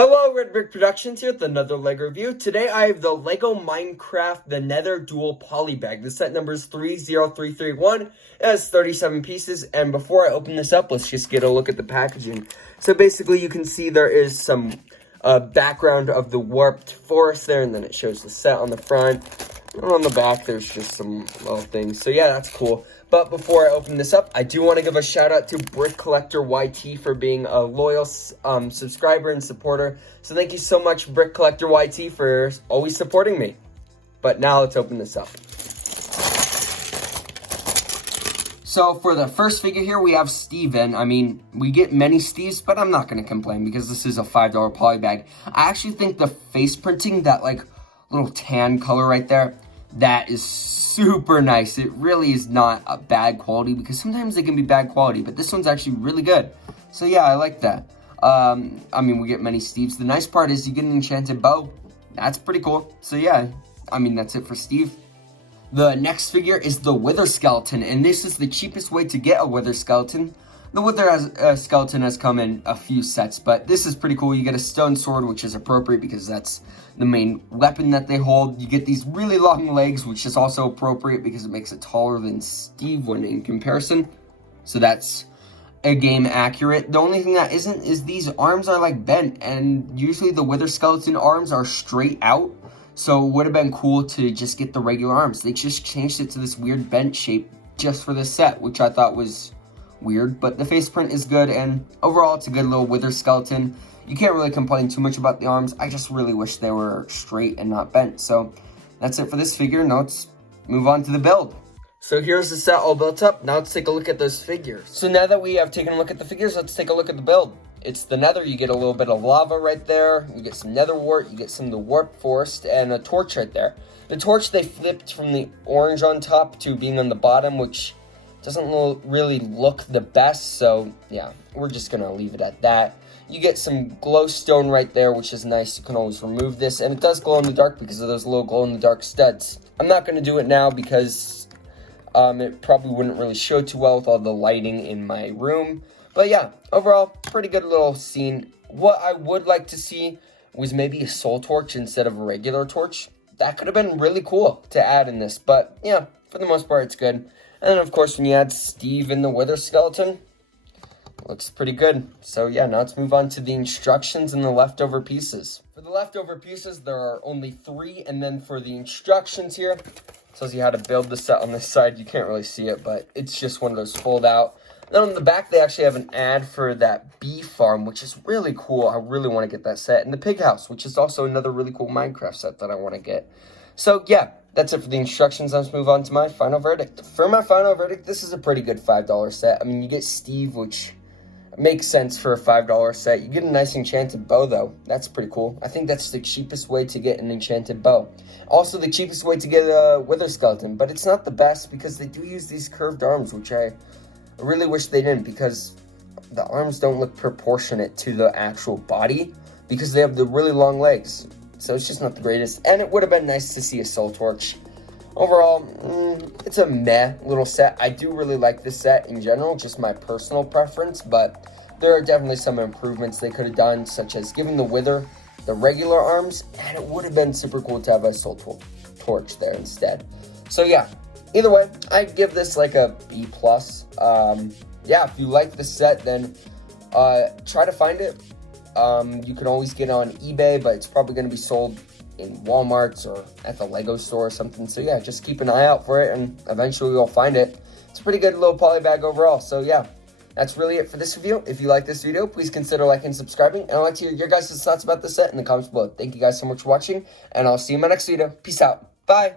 Hello, Red Brick Productions here with another LEGO review. Today I have the LEGO Minecraft, the Nether Duel Polybag. The set number is 30331. It has 37 pieces, and before I open this up, let's just get a look at the packaging. So basically you can see there is some background of the warped forest there, and then it shows the set on the front. And on the back there's just some little things. So yeah, that's cool. But before I open this up, I do want to give a shout out to Brick Collector YT for being a loyal subscriber and supporter. So thank you so much, Brick Collector YT, for always supporting me. But now let's open this up. So for the first figure here, we have Steven. I mean, we get many Steves, but I'm not going to complain because this is a $5 polybag. I actually think the face printing, that like little tan color right there, that is super nice. It really is not a bad quality because sometimes they can be bad quality, but this one's actually really good. So yeah, I like that. I mean, we get many Steves. The nice part is you get an enchanted bow. That's pretty cool. So yeah, I mean, that's it for Steve. The next figure is the Wither Skeleton, and this is the cheapest way to get a Wither Skeleton. The Wither Skeleton has come in a few sets, but this is pretty cool. You get a stone sword, which is appropriate because that's the main weapon that they hold. You get these really long legs, which is also appropriate because it makes it taller than Steve when in comparison. So that's a game accurate. The only thing that isn't is these arms are like bent, and usually the Wither Skeleton arms are straight out. So it would have been cool to just get the regular arms. They just changed it to this weird bent shape just for this set, which I thought was weird. But the face print is good, and overall it's a good little Wither Skeleton. You can't really complain too much about the arms. I just really wish they were straight and not bent. So that's it for this figure. Now let's move on to the build. So here's the set all built up. Now let's take a look at those figures. So now that we have taken a look at the figures, let's take a look at the build. It's the Nether. You get a little bit of lava right there. You get some Nether wart. You get some of the warp forest and a torch right there. The torch they flipped from the orange on top to being on the bottom, which doesn't really look the best. So yeah, we're just gonna leave it at that. You get some glowstone right there, which is nice. You can always remove this, and it does glow in the dark because of those little glow in the dark studs. I'm not gonna do it now because it probably wouldn't really show too well with all the lighting in my room. But yeah, overall, pretty good little scene. What I would like to see was maybe a soul torch instead of a regular torch. That could have been really cool to add in this. But yeah, for the most part, it's good. And then, of course, when you add Steve and the Wither Skeleton, looks pretty good. So yeah, now let's move on to the instructions and the leftover pieces. For the leftover pieces, there are only 3. And then for the instructions here, it tells you how to build the set on this side. You can't really see it, but it's just one of those fold out. Then on the back, they actually have an ad for that bee farm, which is really cool. I really want to get that set. And the pig house, which is also another really cool Minecraft set that I want to get. So yeah, that's it for the instructions. Let's move on to my final verdict. For my final verdict, this is a pretty good $5 set. I mean, you get Steve, which makes sense for a $5 set. You get a nice enchanted bow, though. That's pretty cool. I think that's the cheapest way to get an enchanted bow. Also, the cheapest way to get a Wither Skeleton. But it's not the best because they do use these curved arms, which I really wish they didn't, because the arms don't look proportionate to the actual body because they have the really long legs. So it's just not the greatest. And it would have been nice to see a soul torch. Overall, it's a meh little set. I do really like this set in general, just my personal preference, but there are definitely some improvements they could have done, such as giving the Wither the regular arms, and it would have been super cool to have a soul torch there instead. So yeah, either way, I'd give this like a B+. Yeah, if you like this set, then try to find it. You can always get it on eBay, but it's probably going to be sold in Walmart's or at the Lego store or something. So yeah, just keep an eye out for it, and eventually you'll find it. It's a pretty good little poly bag overall. So yeah, that's really it for this review. If you like this video, please consider liking and subscribing. And I'd like to hear your guys' thoughts about the set in the comments below. Thank you guys so much for watching, and I'll see you in my next video. Peace out. Bye.